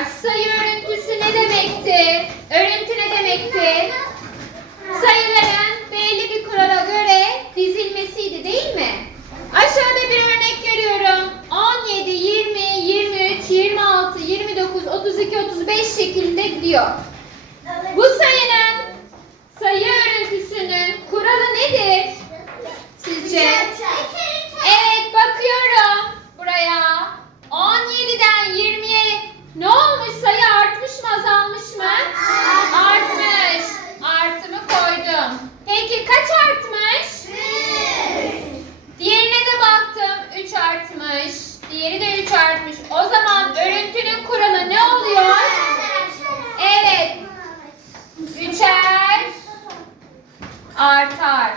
arkadaşlar. Sayı örüntüsü ne demekti? Örüntü ne demekti? Sayıların belli bir kurala göre dizilmesiydi değil mi? Aşağıda bir örnek görüyorum. 17, 20, 23, 26, 29, 32, 35 şekilde gidiyor. Diğeri de 3 artmış. O zaman örüntünün kuralı ne oluyor? Evet. Üçer artar.